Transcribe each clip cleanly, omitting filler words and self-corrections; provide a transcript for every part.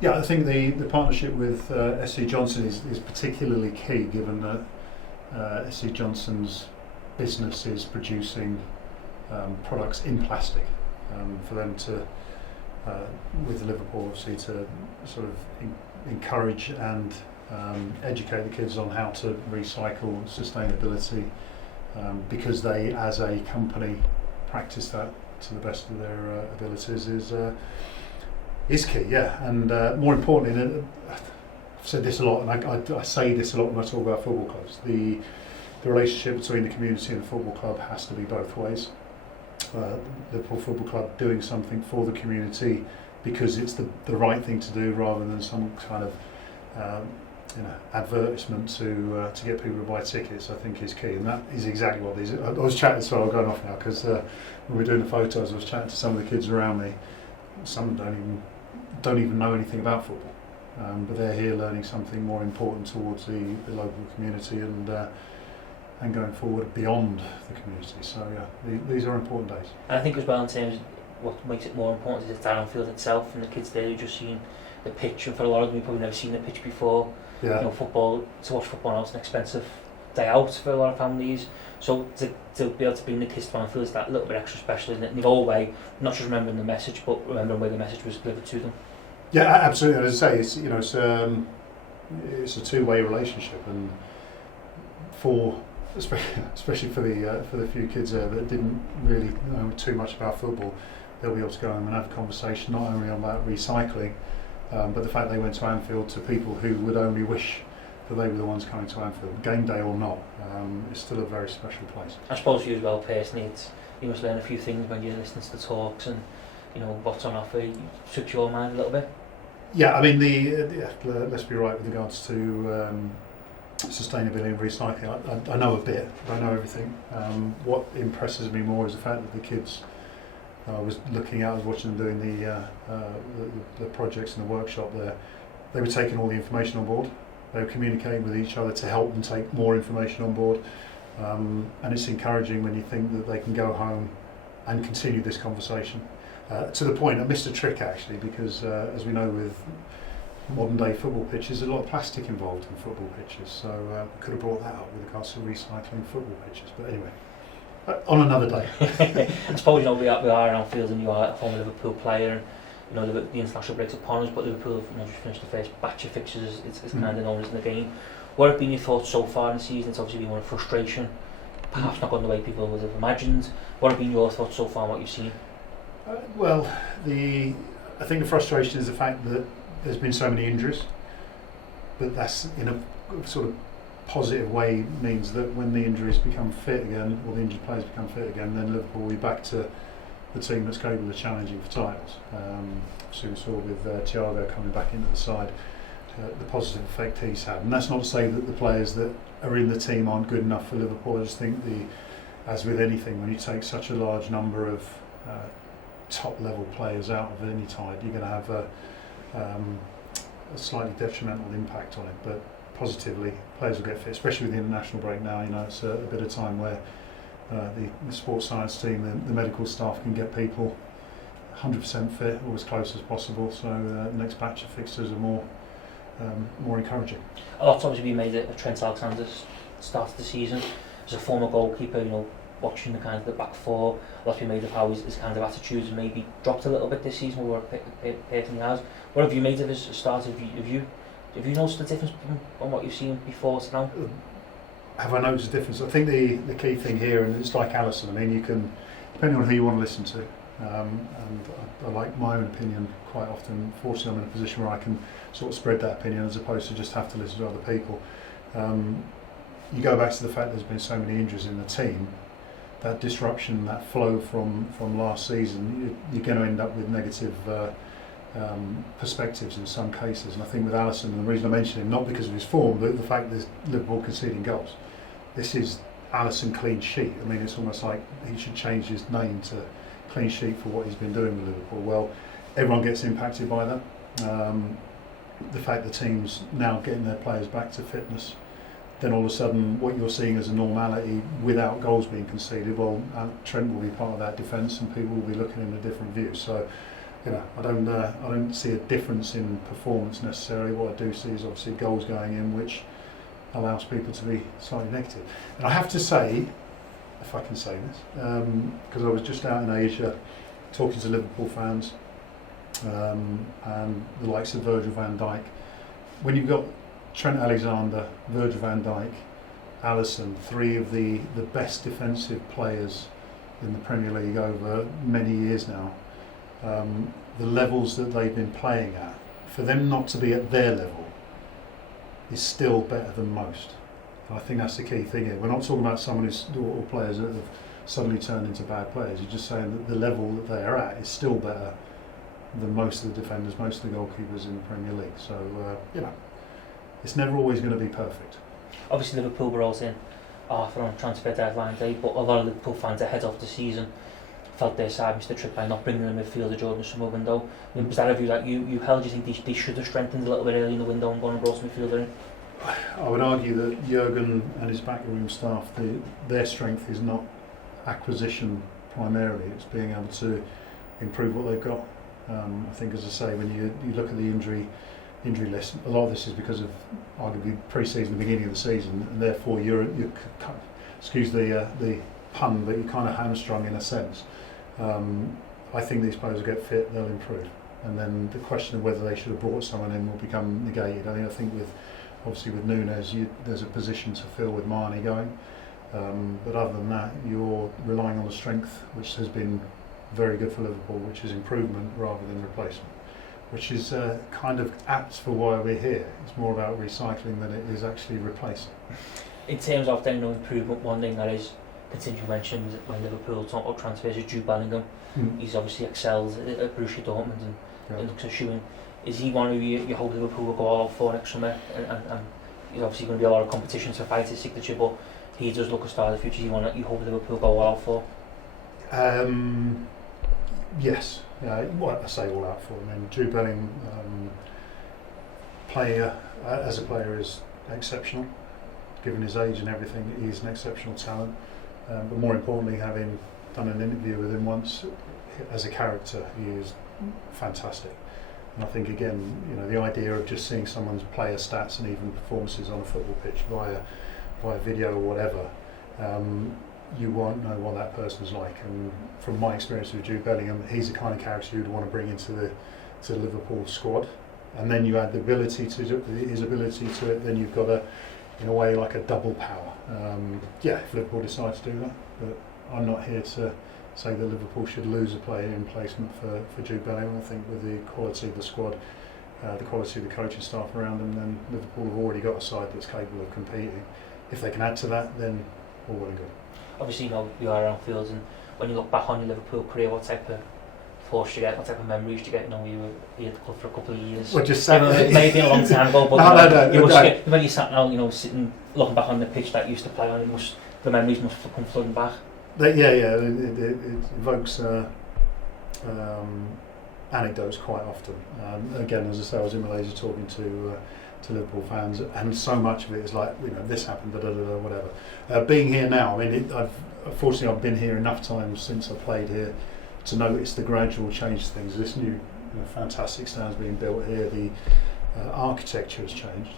Yeah, I think the partnership with SC Johnson is particularly key, given that SC Johnson's business is producing products in plastic. For them to, with Liverpool, obviously, to sort of encourage and educate the kids on how to recycle, sustainability, because they, as a company, practice that to the best of their abilities is key. Yeah, and more importantly, and I've said this a lot, and I say this a lot when I talk about football clubs. The relationship between the community and the football club has to be both ways. Liverpool Football Club doing something for the community because it's the right thing to do, rather than some kind of advertisement to get people to buy tickets, I think is key, and that is exactly what these. I was chatting, so I'm going off now, because when we were doing the photos, I was chatting to some of the kids around me. Some don't even know anything about football, but they're here learning something more important towards the local community and going forward beyond the community. So yeah, these are important days. And I think as well, in terms of what makes it more important is the Darwin itself, and the kids there who've just seen the pitch, and for a lot of them who've probably never seen the pitch before. Yeah. You know, to watch football now is an expensive day out for a lot of families. So to be able to bring the kids to Anfield is that little bit extra special, isn't it? In the whole way, not just remembering the message, but remembering where the message was delivered to them. Yeah, absolutely. As I say, it's a two-way relationship, and especially for the few kids there that didn't really know too much about football, they'll be able to go home and have a conversation not only on that recycling, but the fact they went to Anfield to people who would only wish that they were the ones coming to Anfield, game day or not. It's still a very special place. I suppose for you as well personally, you must learn a few things when you're listening to the talks, and what's on offer. You took your mind a little bit. Yeah, I mean let's be right with regards to sustainability and recycling. I know a bit, but I know everything. What impresses me more is the fact that the kids. I was watching them doing the projects in the workshop there. They were taking all the information on board. They were communicating with each other to help them take more information on board. And it's encouraging when you think that they can go home and continue this conversation. To the point, I missed a trick actually, because as we know with modern day football pitches, there's a lot of plastic involved in football pitches. So I could have brought that up with regards to recycling football pitches. But anyway. On another day. I suppose we are in Anfield, and you are a former Liverpool player, and the international breaks upon us, but Liverpool have just finished the first batch of fixtures. It's kind of known as in the game. What have been your thoughts so far in the season? It's obviously been one of frustration, perhaps not gone the way people would have imagined. What have been your thoughts so far on what you've seen? I think the frustration is the fact that there's been so many injuries, but that's in a sort of positive way means that when the injuries become fit again, or the injured players become fit again, then Liverpool will be back to the team that's capable of challenging for titles. So we saw with Thiago coming back into the side, the positive effect he's had. And that's not to say that the players that are in the team aren't good enough for Liverpool. I just think as with anything, when you take such a large number of top level players out of any side, you're going to have a slightly detrimental impact on it. But positively, players will get fit, especially with the international break now. It's a bit of time where the sports science team, the medical staff can get people 100% fit or as close as possible. So the next batch of fixtures are more encouraging. A lot's obviously been made of Trent Alexander's start of the season as a former goalkeeper. Watching the kind of the back four, a lot's been made of how his kind of attitudes have maybe dropped a little bit this season, where it certainly has. What have you made of his start? Have you noticed the difference on what you've seen before to now? Have I noticed a difference? I think the key thing here, and it's like Alisson, I mean, you can, depending on who you want to listen to, and I like my own opinion quite often. Fortunately, I'm in a position where I can sort of spread that opinion as opposed to just have to listen to other people. You go back to the fact there's been so many injuries in the team, that disruption, that flow from last season, you're going to end up with negative perspectives in some cases. And I think with Alisson, and the reason I mention him, not because of his form, but the fact that Liverpool conceding goals. This is Alisson clean sheet. I mean, it's almost like he should change his name to clean sheet for what he's been doing with Liverpool. Well, everyone gets impacted by that. The fact the team's now getting their players back to fitness, then all of a sudden what you're seeing as a normality without goals being conceded, well, Trent will be part of that defence and people will be looking in a different view. So I don't see a difference in performance necessarily. What I do see is obviously goals going in, which allows people to be slightly negative. And I have to say, if I can say this, because I was just out in Asia talking to Liverpool fans and the likes of Virgil van Dijk. When you've got Trent Alexander, Virgil van Dijk, Alisson, three of the best defensive players in the Premier League over many years now, the levels that they've been playing at, for them not to be at their level is still better than most. And I think that's the key thing here. We're not talking about someone or players that have suddenly turned into bad players. You're just saying that the level that they are at is still better than most of the defenders, most of the goalkeepers in the Premier League. So, it's never always going to be perfect. Obviously Liverpool were all saying after on transfer deadline day, but a lot of Liverpool fans ahead of the season felt their side missed the trick by not bringing in a midfielder during the summer window. Was that a view that you held? Do you think they should have strengthened a little bit early in the window and gone and brought some midfielder in? I would argue that Jurgen and his backroom staff, their strength is not acquisition primarily, it's being able to improve what they've got. I think, as I say, when you look at the injury list, a lot of this is because of arguably pre-season, the beginning of the season, and therefore you're excuse the pun, but you're kind of hamstrung in a sense. I think these players will get fit, they'll improve, and then the question of whether they should have brought someone in will become negated. I think with Nunez, there's a position to fill with Marnie going, but other than that, you're relying on the strength, which has been very good for Liverpool, which is improvement rather than replacement, which is kind of apt for why we're here. It's more about recycling than it is actually replacing. In terms of then improvement, one thing that is continually mentioned when Liverpool talk about transfers is Jude Bellingham. He's obviously excelled at Borussia Dortmund and it looks a shoe-in. Is he one who you hope Liverpool will go all out for next summer? And there's obviously going to be a lot of competition to fight his signature, but he does look a star in the future. Is he one that you hope Liverpool go all out for? Yes. What I say all out for. I mean, Jude Bellingham, as a player, is exceptional. Given his age and everything, he's an exceptional talent. But more importantly, having done an interview with him once, as a character, he is fantastic. And I think again, the idea of just seeing someone's player stats and even performances on a football pitch via video or whatever, you won't know what that person's like. And from my experience with Jude Bellingham, he's the kind of character you'd want to bring into the Liverpool squad. And then you add his ability to it, then you've got in a way, like a double power. If Liverpool decide to do that, but I'm not here to say that Liverpool should lose a player in placement for Jude Bellingham. I think with the quality of the squad, the quality of the coaching staff around them, then Liverpool have already got a side that's capable of competing. If they can add to that, then all well and good. Obviously, you are around fields, and when you look back on your Liverpool career, what type of force you get, what type of memories do you get? You were here at the club for a couple of years. Well, just saying, it may have been a long time ago, but no. When you sat down, sitting, looking back on the pitch that you used to play on, the memories must have come flooding back. It evokes anecdotes quite often. Again, as I say, I was in Malaysia talking to Liverpool fans, and so much of it is like, this happened, whatever. Being here now, unfortunately I've been here enough times since I played here to notice the gradual change to things. This new fantastic stands being built here, the architecture has changed.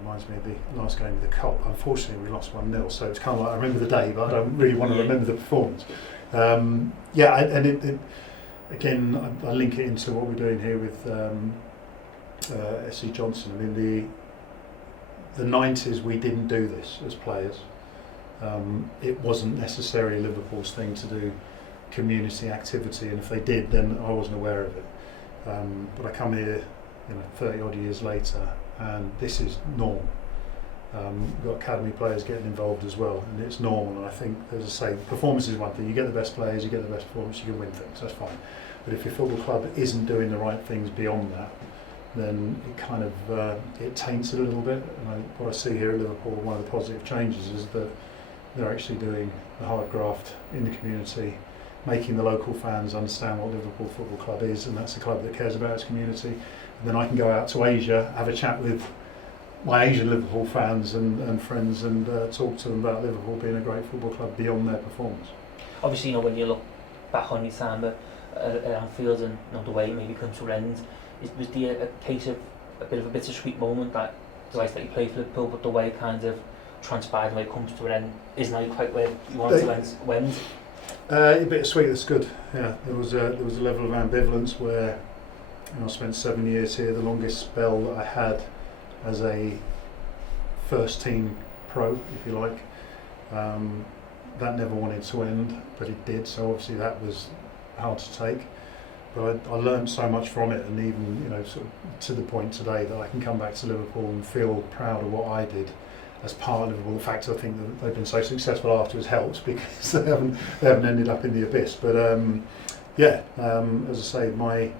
Reminds me of the last game of the Cup. Unfortunately we lost 1-0, so it's kind of like I remember the day, but I don't really want to remember the performance. And again, I link it into what we're doing here with SC Johnson. I mean, the 90s we didn't do this as players. It wasn't necessarily Liverpool's thing to do community activity, and if they did, then I wasn't aware of it. But I come here 30 odd years later, and this is normal. We've got academy players getting involved as well, and it's normal. And I think, as I say, performance is one thing. You get the best players, you get the best performance, you can win things, that's fine. But if your football club isn't doing the right things beyond that, then it kind of it taints it a little bit. And what I see here at Liverpool, one of the positive changes is that they're actually doing the hard graft in the community, making the local fans understand what Liverpool Football Club is, and that's a club that cares about its community. And then I can go out to Asia, have a chat with my Asian Liverpool fans and friends, and talk to them about Liverpool being a great football club beyond their performance. Obviously, when you look back on your time at at Anfield, and the way it maybe comes to an end. Was there a case of a bit of a bittersweet moment that the life that you played for Liverpool, but the way it kind of transpired when it comes to an end isn't really quite where you want to end? A bit sweet. That's good. Yeah, there was a level of ambivalence where I spent 7 years here, the longest spell that I had as a first team pro, if you like. That never wanted to end, but it did. So obviously that was hard to take. But I learned so much from it, and even sort of to the point today that I can come back to Liverpool and feel proud of what I did as part of Liverpool. The fact I think that they've been so successful afterwards helps, because they haven't ended up in the abyss. But as I say, my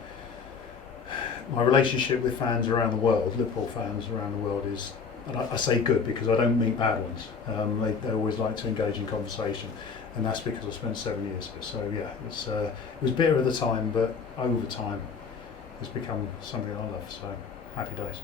relationship with fans around the world, Liverpool fans around the world, is, and I say good because I don't meet bad ones. They always like to engage in conversation, and that's because I spent 7 years here. So yeah, it was bitter at the time, but over time it's become something I love. So happy days.